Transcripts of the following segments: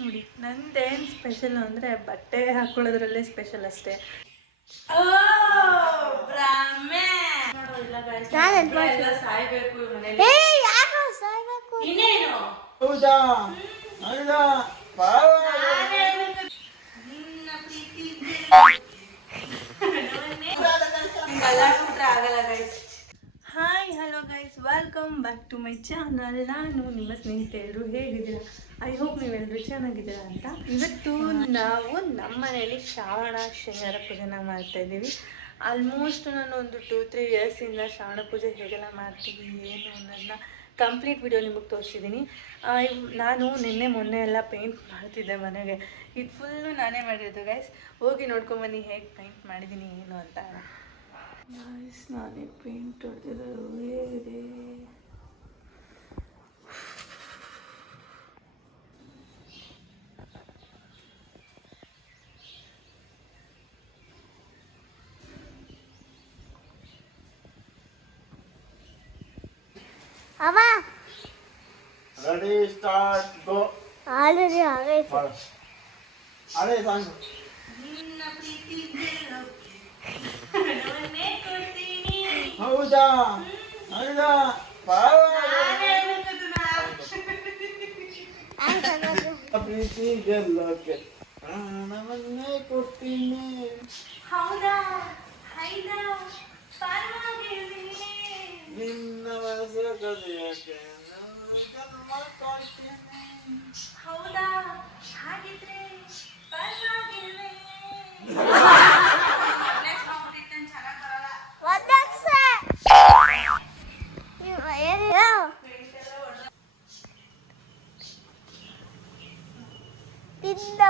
ನೋಡಿ ನಂದೇನು ಸ್ಪೆಷಲ್ ಅಂದರೆ ಬಟ್ಟೆ ಹಾಕೊಳ್ಳೋದ್ರಲ್ಲೇ ಸ್ಪೆಷಲ್ ಅಷ್ಟೇ. ಸಾಯ್ಬೇಕು ಗೈಸ್ ಇನ್ನೇನು? ಆಗಲ್ಲ ಹೌದಾ hi hello guys welcome back to my channel ನಾನು ನಿಮ್ಮ ಸ್ನೇಹಿತೆಯರು ಹೇಗಿದ್ದೀರಾ? ಐ ಹೋಪ್ ನೀವೆಲ್ಲರೂ ಚೆನ್ನಾಗಿದ್ದೀರಾ ಅಂತ. ಇವತ್ತು ನಾವು ನಮ್ಮ ಮನೆಯಲ್ಲಿ ಶ್ರಾವಣ ಶನಿವಾರ ಪೂಜೆನ ಮಾಡ್ತಾ ಇದ್ದೀವಿ. ಆಲ್ಮೋಸ್ಟ್ ನಾನು ಒಂದು ಟೂ ತ್ರೀ ಇಯರ್ಸಿಂದ ಶ್ರಾವಣ ಪೂಜೆ ಹೇಗೆಲ್ಲ ಮಾಡ್ತೀವಿ, ಏನು ಅನ್ನೋದನ್ನ ಕಂಪ್ಲೀಟ್ ವಿಡಿಯೋ ನಿಮಗೆ ತೋರಿಸಿದ್ದೀನಿ. ನಾನು ನಿನ್ನೆ ಮೊನ್ನೆ ಎಲ್ಲ ಪೇಂಟ್ ಮಾಡ್ತಿದ್ದೆ ಮನೆಗೆ. ಇದು ಫುಲ್ಲು ನಾನೇ ಮಾಡಿರೋದು ಗೈಸ್ ಹೋಗಿ ನೋಡ್ಕೊಂಬನ್ನಿ ಹೇಗೆ ಪೇಂಟ್ ಮಾಡಿದ್ದೀನಿ, ಏನು ಅಂತ. ಗೈಸ್ ನಾನೇ ಪೇಂಟ್ ಹೊಡೆದಿರೋದು ಹೇಗಿದೆ ಅವ ರೆಡಿ ಸ್ಟಾರ್ಟ್ ಗೋ ಆಲ್ರೆಡಿ ಆಗೈತೆ ಅದೇ ಸಾಂಗ್ ಪ್ರೀತಿ ಗೆಲ್ಲೋಕೆ ಪ್ರಾಣವನ್ನೇ ಕೊಟ್ಟಿನಿ. ನಿನ್ನ ವಯಸ್ಸು ಕಲಿಯೋಕೆ ನಾನು ಜನ್ಮ ಕೊಡ್ತೀನಿ ಹೌದಾ? ಹಾಗಿದ್ರೆ ಪರವಾಗಿಲ್ವೇ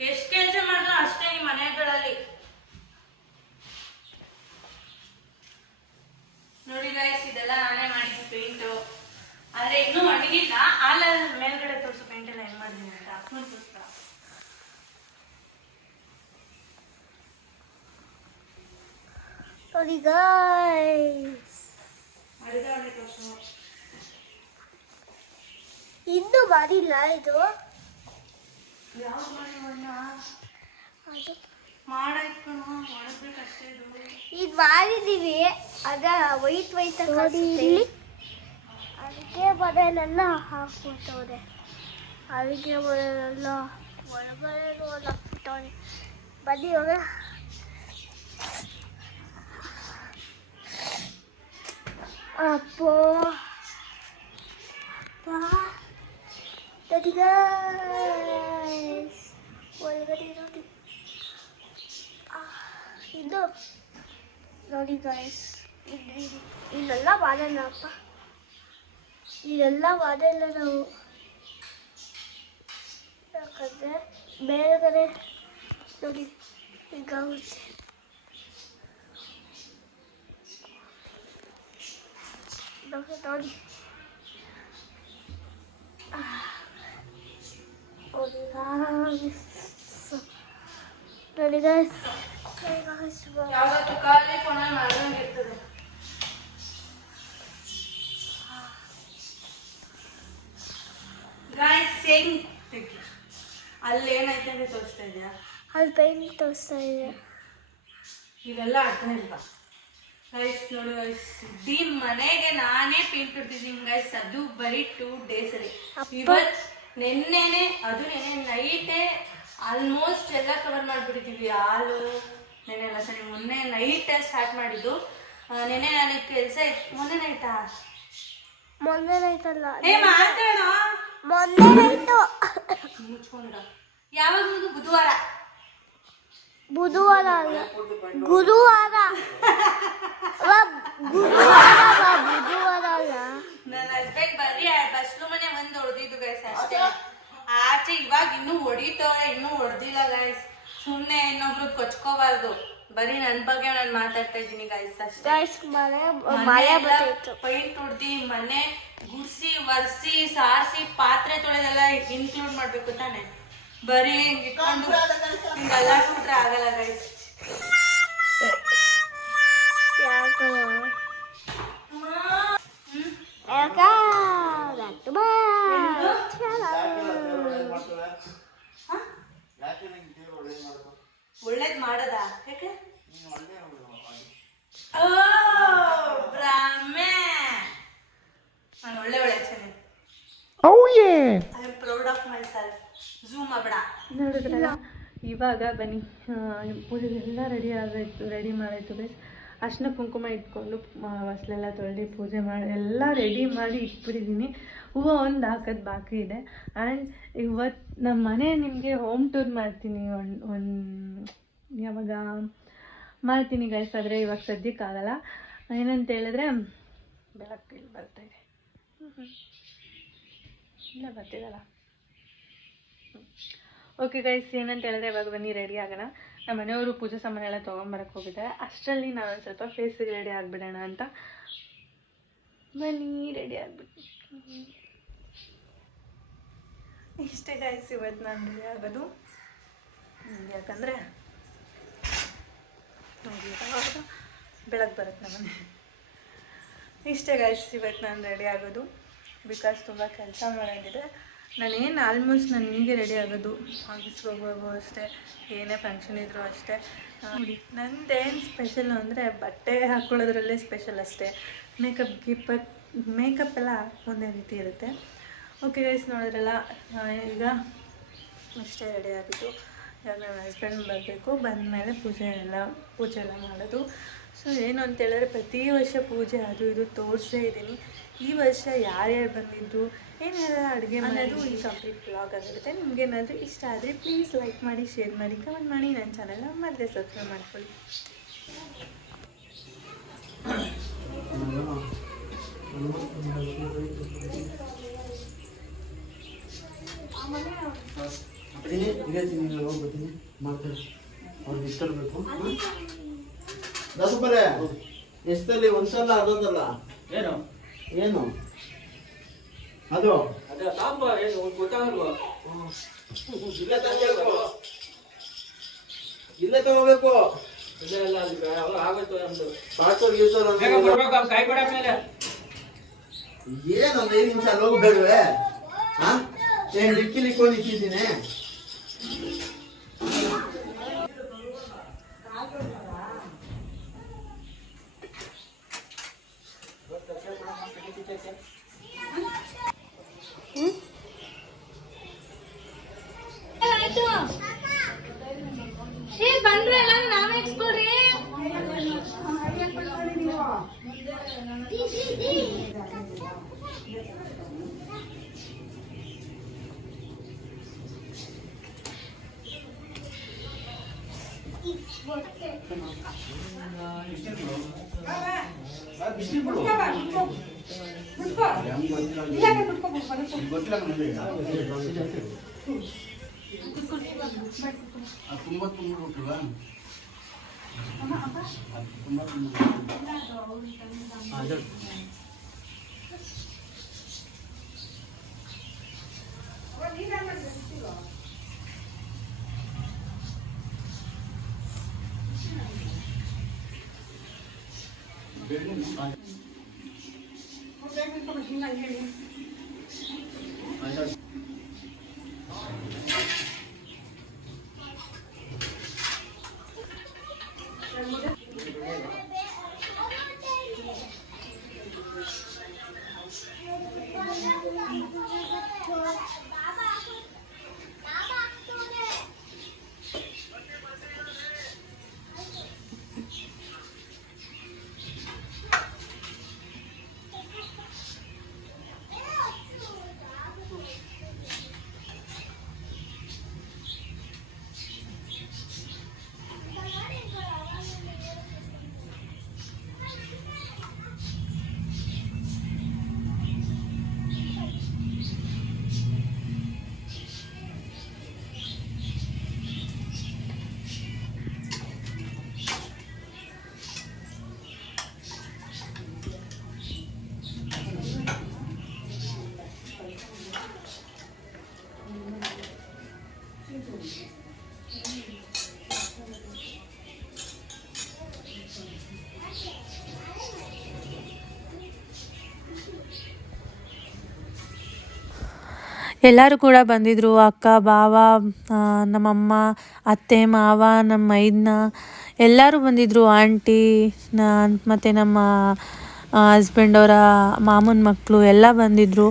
ಎಷ್ಟು ಕೆಲಸ ಮಾಡಿದ್ರು ಅಷ್ಟೇ ಈ ಮನೆಗಳಲ್ಲಿ. ನೋಡಿ ಗೈಸ್ ಇದೆಲ್ಲ ನಾನೇ ಮಾಡಿದ್ದು ಪೇಂಟು ಆದ್ರೆ ಇನ್ನೂ ಒಣಗಿಲ್ಲ. ಆಲ ಮೇಲ್ಗಡೆ ತೋರಿಸು ಪೇಂಟ್ ಎಲ್ಲ ಏನ್ ಮಾಡಿದೀನಿ ಅಂತ. ಅಪ್ಪನ ತೋರಿಸ್ತಾ ನೋಡಿ ಗೈಸ್ ಅಡುಗೆ ಮನೆ ತೋರಿಸು. ಇನ್ನೂ ಮಾಡಿಲ್ಲ ಇದು. ಯಾವ್ದು ಮಾಡಿ ಅದು ಮಾಡಾಯ್ತು ಒಣಗ್ಬೇಕಷ್ಟೇ ಇದು ಇದು ಮಾಡಿದೀವಿ ಅದ ವೈಟ್ ವೈಟ್ ಇಲ್ಲಿ ಅದಕ್ಕೆ ಬದಲೆಲ್ಲ ಹಾಕ್ಬಿಟ್ಟವ್ರೆ ಅದಕ್ಕೆ ಬದಲೆಲ್ಲ ಒಳಗಡೆ ರೋಲ್ ಹಾಕ್ಬಿಟ್ಟವ್ರೆ ಬನ್ನಿ ಇವಾಗ ಅಪ್ಪೋ ಬಾ ನೋಡಿ guys. ಒಳಗಡೆ ನೋಡಿ ಇದು ನೋಡಿ ಗಾಯ್ಸ್ ಇಲ್ಲೆಲ್ಲ ಮಾಡೋಣ ಅಪ್ಪ ಇದೆಲ್ಲ ಮಾಡೋಲ್ಲ ನಾವು ಯಾಕಂದರೆ ಬೇರೆ ನೋಡಿ ಹೀಗಾಗುತ್ತೆ ನೋಡಿ. ನೋಡಿ ಆ, ನೋಡಿ guys. ನೋಡಿ guys. ನೋಡಿ guys. ಯಾವತ್ತು ಖಾಲಿ ಫೋನಲ್ಲಿ ಮಾಡ್ದಂಗಿರ್ತದೆ ಗಾಯ್ಸ್ ಹೆಂಗ್ ಅಲ್ಲಿ ಏನೈತೆ ಅಂತ ತೋರಿಸ್ತಾ ಇದೆಯಾ ಅಲ್ಲಿ ಪೇಂಟ್ ತೋರಿಸ್ತಾ ಇದೆ ಇವೆಲ್ಲ ಅರ್ಥ ಇಲ್ಲ ಗೈಸ್ ನೋಡು ಗೈಸ್ ಇಡೀ ಮನೆಗೆ ನಾನೇ ಪೇಂಟ್ ಕೊಡ್ತಿದ್ದೀನಿ ಗೈಸ್ ಅದು ಬರೀ ಟೂ ಅಲ್ಲಿ ಅಪ್ಪ. ಇವತ್ ನಿನ್ನೆನೆ ಅದು ನೆನೆ ನೈಟೇ ಆಲ್ಮೋಸ್ಟ್ ಎಲ್ಲ ಕವರ್ ಮಾಡಿಬಿಟ್ಟಿದ್ದೀವಿ ಹಾಲು ನೆನೆ ಎಲ್ಲ ಸರಿ ಮೊನ್ನೆ ನೈಟೇ ಸ್ಟಾರ್ಟ್ ಮಾಡಿದ್ದು. ನೆನೆ ನನಗೆ ಕೆಲಸ ಇತ್ತು ಮೊನ್ನೆ ನೈಟಾ ಮೊನ್ನೆ ನೈಟಲ್ಲ ಏ ಮಾತಾಡ? ಮೊನ್ನೆ ನೈಟು ಮುಚ್ಕೊಂಡ ಯಾವಾಗ ಬುಧವಾರ. ಬುಧವಾರ ಅಲ್ಲ ಗುರುವಾರ. ಗುರುವಾರ ಬುಧವಾರ ಅಲ್ಲ. ನನ್ನ ಹಸ್ಬೆಂಡ್ ಬರೀ ಬಸ್ಲು ಮನೆ ಒಂದು ಹೊಡೆದಿದ್ದು ಗೈಸ್ ಅಷ್ಟೇ. ಇನ್ನೂ ಹೊಡಿತವ್ರೆ ಇನ್ನೂ ಹೊಡೆದಿಲ್ಲ ಗಾಯ್ಸ್ ಸುಮ್ಮನೆ ಇನ್ನೊಬ್ರು ಕೊಚ್ಕೋಬಾರ್ದು. ಬರೀ ನನ್ನ ಬಗ್ಗೆ ನಾನು ಮಾತಾಡ್ತಾ ಇದ್ದೀನಿ ಗಾಯ್ಸ್ ಅಷ್ಟೇ. ಬರ್ತಿತ್ತು. ಪೈಂಟ್ ಹೊಡ್ದಿ ಮನೆ ಗುಡ್ಸಿ ಒರ್ಸಿ ಸಾರಿಸಿ ಪಾತ್ರೆ ತೊಳೆದೆಲ್ಲ ಇನ್ಕ್ಲೂಡ್ ಮಾಡ್ಬೇಕು ತಾನೆ. ಬರೀ ಹಿಂಗ್ ಇಟ್ಕೊಂಡು ಹಿಂಗೆಲ್ಲ ಅಲ್ಲಾಡ್ಸ್ಬಿಟ್ರೆ ಆಗಲ್ಲ ಗೈಸ್ ಯಾಕೆ ಯಾಕ ಗಟ್ಟು ಬಾ ಯಾಕೆ ನಂಗೆ ದೇವ್ರು ಒಳ್ಳೇದು ಮಾಡ್ಕೊ ಒಳ್ಳೇದ್ ಮಾಡದ? ಯಾಕೆ? ನೀನು ಒಳ್ಳೆ ಓ ಬ್ರಾಹ್ಮೆ ನಾನು ಒಳ್ಳೆ ಒಳ್ಳೆ ಚೆನ್ನಾಗಿ I am proud of myself zoom ನೋಡಿದ್ರಲ್ಲ? ಇವಾಗ ಬನ್ನಿ. ಎಲ್ಲ ರೆಡಿ ಆಗಾಯ್ತು ರೆಡಿ ಮಾಡಾಯ್ತು ಬೇಸ್ ಅರ್ಶಿನ ಕುಂಕುಮ ಇಟ್ಕೊಂಡು ಹೊಸ್ಲೆಲ್ಲ ತೊಳೆದು ಪೂಜೆ ಮಾಡಿ ಎಲ್ಲ ರೆಡಿ ಮಾಡಿ ಇಟ್ಬಿಟ್ಟಿದ್ದೀನಿ. ಹೂವು ಒಂದು ಹಾಕೋದು ಬಾಕಿ ಇದೆ. ಆ್ಯಂಡ್ ಇವತ್ತು ನಮ್ಮ ಮನೆ ನಿಮಗೆ ಹೋಮ್ ಟೂರ್ ಮಾಡ್ತೀನಿ. ಒಂದು ಒಂದು ಯಾವಾಗ ಮಾಡ್ತೀನಿ ಗೈಸ್ ಆದರೆ ಇವಾಗ ಸದ್ಯಕ್ಕಾಗಲ್ಲ. ಏನಂತ ಹೇಳಿದ್ರೆ ಬೆಳಕು ಇಲ್ಲಿ ಬರ್ತಾ ಇದೆ. ಇಲ್ಲ, ಬರ್ತಿದಲ್ಲ. ಓಕೆ ಗೈಸ್ ಏನಂತ ಹೇಳಿದ್ರೆ ಇವಾಗ ಬನ್ನಿ ರೆಡಿ ಆಗೋಣ. ನಮ್ಮ ಮನೆಯವರು ಪೂಜೆ ಸಾಮಾನೆಲ್ಲ ತೊಗೊಂಬರಕ್ಕೆ ಹೋಗಿದ್ದಾರೆ. ಅಷ್ಟರಲ್ಲಿ ನಾನೊಂದು ಸ್ವಲ್ಪ ಫೇಸಿಗೆ ರೆಡಿ ಆಗಿಬಿಡೋಣ ಅಂತ. ಬನ್ನಿ ರೆಡಿ ಆಗಿಬಿಟ್ಟು. ಇಷ್ಟೇ ಗೈಸ್ ಇವತ್ತು ನಾನು ರೆಡಿ ಆಗೋದು. ಹ್ಮ್, ಯಾವಾಗ ಬೆಳಗ್ಗೆ ಬರುತ್ತೆ ನಮ್ಮನೆ ಇಷ್ಟೇ ಗಾಯ್ಸ್ ಇವತ್ತು ನಾನು ರೆಡಿ ಆಗೋದು. ಬಿಕಾಸ್ ತುಂಬ ಕೆಲಸ ಮಾಡೋದಿದೆ ನಾನೇನು ಆಲ್ಮೋಸ್ಟ್ ನಾನು ಹೀಗೆ ರೆಡಿ ಆಗೋದು. ಆಫೀಸ್ಗೆ ಹೋಗುವಾಗೂ ಅಷ್ಟೇ ಏನೇ ಫಂಕ್ಷನ್ ಇದ್ರೂ ಅಷ್ಟೇ. ನೋಡಿ ನಂದೇನು ಸ್ಪೆಷಲ್ ಅಂದರೆ ಬಟ್ಟೆ ಹಾಕ್ಕೊಳ್ಳೋದ್ರಲ್ಲೇ ಸ್ಪೆಷಲ್ ಅಷ್ಟೇ. ಮೇಕಪ್ ಗಿಪ್ಪ ಮೇಕಪ್ ಎಲ್ಲ ಒಂದೇ ರೀತಿ ಇರುತ್ತೆ. ಓಕೆ ಗೈಸ್ ನೋಡಿದ್ರಲ್ಲ ಈಗ ಅಷ್ಟೇ ರೆಡಿ ಇವಾಗ ನನ್ನ ಹಸ್ಬೆಂಡ್ ಬರಬೇಕು ಬಂದಮೇಲೆ ಪೂಜೆ ಎಲ್ಲ ಪೂಜೆ ಎಲ್ಲ ಮಾಡೋದು. ಸೊ ಏನು ಅಂತ ಹೇಳಿದ್ರೆ ಪ್ರತಿ ವರ್ಷ ಪೂಜೆ ಅದು ಇದು ತೋರಿಸೇ ಇದ್ದೀನಿ. ಈ ವರ್ಷ ಯಾರ್ಯಾರು ಬಂದಿದ್ದು ಏನೆಲ್ಲ ಅಡುಗೆ ಮಾಡೋದು ಈ ಕಂಪ್ಲೀಟ್ ಬ್ಲಾಗ್ ಆಗಿರುತ್ತೆ. ನಿಮ್ಗೆ ಏನಾದರೂ ಇಷ್ಟ ಆದರೆ ಪ್ಲೀಸ್ ಲೈಕ್ ಮಾಡಿ ಶೇರ್ ಮಾಡಿ ಕಮೆಂಟ್ ಮಾಡಿ. ನನ್ನ ಚಾನಲ್ನ ಮತ್ತೆ ಸಬ್ಸ್ಕ್ರೈಬ್ ಮಾಡ್ಕೊಳ್ಳಿ. ಇದೇ ತಿಂಗಳು ಹೋಗ್ಬಿಡ್ತೀನಿ ಮಾಡ್ತಾರೆ ಅವ್ರಿಗೆ ಇಷ್ಟ ಬೇಕು ದಾಸಪ್ಪರೇ ಎಷ್ಟಲ್ಲಿ? ಒಂದ್ಸಲ ಅದೊಂದಲ್ಲ ಏನು? ಏನು? ಅದು. ಅದೇ ಲಾಭ ಏನು ಗೊತ್ತಾಗಲ್ವಾ? ಇಲ್ಲೇ ತಗೋಬೇಕು. ಇಲ್ಲೇ ತಗೋಬೇಕು ಅವಾಗ ಆಗುತ್ತೆ ನಮ್ದು. ಪಾರ್ಸಲ್ ಗೀಸಲ್ ಅಂತ ಬೇಗ ಬರ್ಬೇಕು ಅವ್ನು ಕೈ ಬಿಡ ಮೇಲೆ. ಏನು ಒಂದು ಐದು ನಿಮಿಷ ಅಲ್ಲಿ ಹೋಗ್ಬೇಡ್ವೆ ಹಾ ಏನ್ ಡಿಕ್ಕಿಲಿ ಕೊಂಡು ಇಟ್ಟಿದ್ದೀನಿ. ತುಂಬಾ ತುಂಬ ಕೊಟ್ಟಲ್ವಾ ತುಂಬ ತುಂಬ 嗯。ಎಲ್ಲರೂ ಕೂಡ ಬಂದಿದ್ದರು ಅಕ್ಕ ಬಾವ ನಮ್ಮಮ್ಮ, ಅತ್ತೆ, ಮಾವ, ನಮ್ಮ ಮೈದ್ನ ಎಲ್ಲರೂ ಬಂದಿದ್ದರು ಆಂಟಿ ಮತ್ತು ನಮ್ಮ ಹಸ್ಬೆಂಡ್ ಅವರ ಮಾಮನ ಮಕ್ಕಳು ಎಲ್ಲ ಬಂದಿದ್ದರು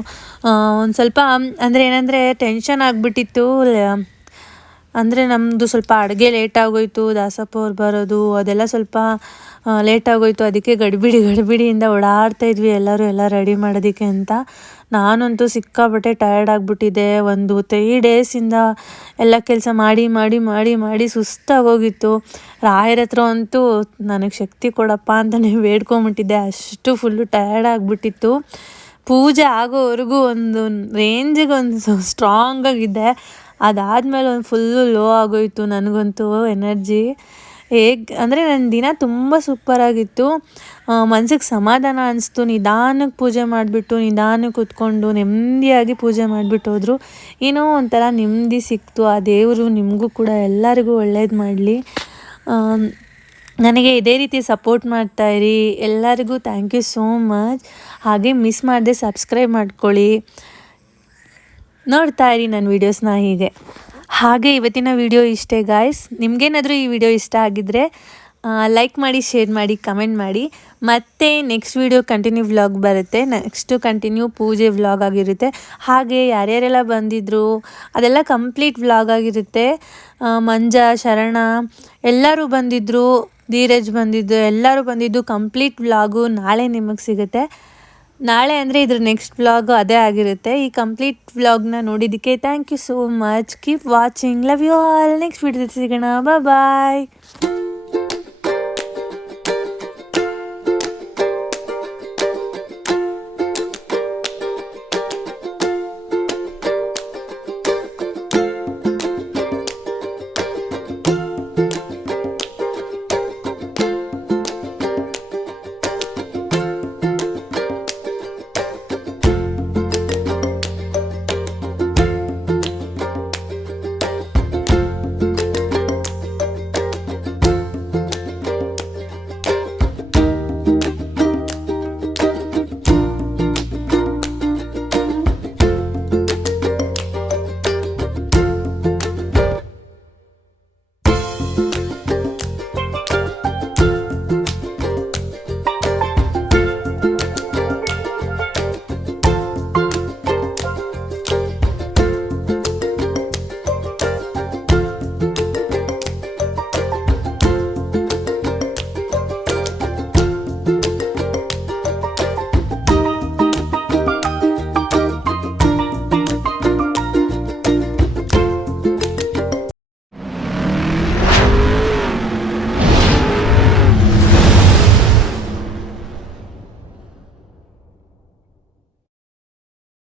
ಒಂದು ಸ್ವಲ್ಪ, ಅಂದರೆ ಏನಂದರೆ ಟೆನ್ಷನ್ ಆಗಿಬಿಟ್ಟಿತ್ತು ಅಂದರೆ ನಮ್ಮದು ಸ್ವಲ್ಪ ಅಡುಗೆ ಲೇಟ್ ಆಗೋಯ್ತು, ದಾಸಪ್ಪ ಅವ್ರು ಬರೋದು, ಅದೆಲ್ಲ ಸ್ವಲ್ಪ ಲೇಟ್ ಆಗೋಯ್ತು, ಅದಕ್ಕೆ ಗಡಿಬಿಡಿ, ಗಡಿಬಿಡಿಯಿಂದ ಓಡಾಡ್ತಾ ಇದ್ವಿ, ಎಲ್ಲರೂ ಎಲ್ಲ ರೆಡಿ ಮಾಡೋದಕ್ಕೆ ಅಂತ. ನಾನಂತೂ ಸಿಕ್ಕಾಪಟ್ಟೆ ಟಯರ್ಡ್ ಆಗಿಬಿಟ್ಟಿದ್ದೆ ಒಂದು ತ್ರೀ ಡೇಸಿಂದ ಎಲ್ಲ ಕೆಲಸ ಮಾಡಿ ಮಾಡಿ ಮಾಡಿ ಮಾಡಿ ಸುಸ್ತಾಗೋಗಿತ್ತು. ರಾಯರ ಹತ್ರ ಅಂತೂ ನನಗೆ ಶಕ್ತಿ ಕೊಡಪ್ಪ ಅಂತಲೇ ಬೇಡ್ಕೊಂಬಿಟ್ಟಿದ್ದೆ. ಅಷ್ಟು ಫುಲ್ಲು ಟಯರ್ಡ್ ಆಗಿಬಿಟ್ಟಿತ್ತು. ಪೂಜೆ ಆಗೋವರೆಗೂ ಒಂದು ರೇಂಜಿಗೆ ಒಂದು ಸ್ಟ್ರಾಂಗಾಗಿದ್ದೆ ಅದಾದಮೇಲೆ ಒಂದು ಫುಲ್ಲು ಲೋ ಆಗೋಯ್ತು. ನನಗಂತೂ ಎನರ್ಜಿ ಹೇಗೆ, ಅಂದರೆ ನನ್ನ ದಿನ ತುಂಬ ಸೂಪರಾಗಿತ್ತು ಮನ್ಸಿಗೆ ಸಮಾಧಾನ ಅನಿಸ್ತು ನಿಧಾನಕ್ಕೆ ಪೂಜೆ ಮಾಡಿಬಿಟ್ಟು ನಿಧಾನಕ್ಕೆ ಕೂತ್ಕೊಂಡು ನೆಮ್ಮದಿಯಾಗಿ ಪೂಜೆ ಮಾಡಿಬಿಟ್ಟು ಹೋದರು. ಏನೋ ಒಂಥರ ನೆಮ್ಮದಿ ಸಿಕ್ತು, ಆ ದೇವರು ನಿಮಗೂ ಕೂಡ ಎಲ್ಲರಿಗೂ ಒಳ್ಳೇದು ಮಾಡಲಿ. ನನಗೆ ಇದೇ ರೀತಿ ಸಪೋರ್ಟ್ ಮಾಡ್ತಾಯಿರಿ ಎಲ್ಲರಿಗೂ ಥ್ಯಾಂಕ್ ಯು ಸೋ ಮಚ್ ಹಾಗೆ ಮಿಸ್ ಮಾಡದೆ ಸಬ್ಸ್ಕ್ರೈಬ್ ಮಾಡ್ಕೊಳ್ಳಿ. ನೋಡ್ತಾ ಇರಿ ನನ್ನ ವೀಡಿಯೋಸ್ನ ಹೀಗೆ. ಹಾಗೆ ಇವತ್ತಿನ ವಿಡಿಯೋ ಇಷ್ಟೇ ಗಾಯ್ಸ್ ನಿಮಗೇನಾದರೂ ಈ ವಿಡಿಯೋ ಇಷ್ಟ ಆಗಿದ್ದರೆ ಲೈಕ್ ಮಾಡಿ ಶೇರ್ ಮಾಡಿ ಕಮೆಂಟ್ ಮಾಡಿ. ಮತ್ತೆ ನೆಕ್ಸ್ಟ್ ವಿಡಿಯೋ ಕಂಟಿನ್ಯೂ ವ್ಲಾಗ್ ಬರುತ್ತೆ. ನೆಕ್ಸ್ಟು ಕಂಟಿನ್ಯೂ ಪೂಜೆ ವ್ಲಾಗ್ ಆಗಿರುತ್ತೆ. ಹಾಗೆ ಯಾರ್ಯಾರೆಲ್ಲ ಬಂದಿದ್ರು, ಅದೆಲ್ಲ ಕಂಪ್ಲೀಟ್ ವ್ಲಾಗ್ ಆಗಿರುತ್ತೆ. ಮಂಜ, ಶರಣ, ಎಲ್ಲರೂ ಬಂದಿದ್ದರು ಧೀರಜ್ ಬಂದಿದ್ದು, ಎಲ್ಲರೂ ಬಂದಿದ್ದು ಕಂಪ್ಲೀಟ್ ವ್ಲಾಗು ನಾಳೆ ನಿಮಗೆ ಸಿಗುತ್ತೆ. ನಾಳೆ ಅಂದರೆ ಇದ್ರ ನೆಕ್ಸ್ಟ್ ವ್ಲಾಗ್ ಅದೇ ಆಗಿರುತ್ತೆ. ಈ ಕಂಪ್ಲೀಟ್ ವ್ಲಾಗ್ನ ನೋಡಿದ್ದಕ್ಕೆ thank you so much keep watching love you all next video ಸಿಗೋಣ. ಬಾಯ್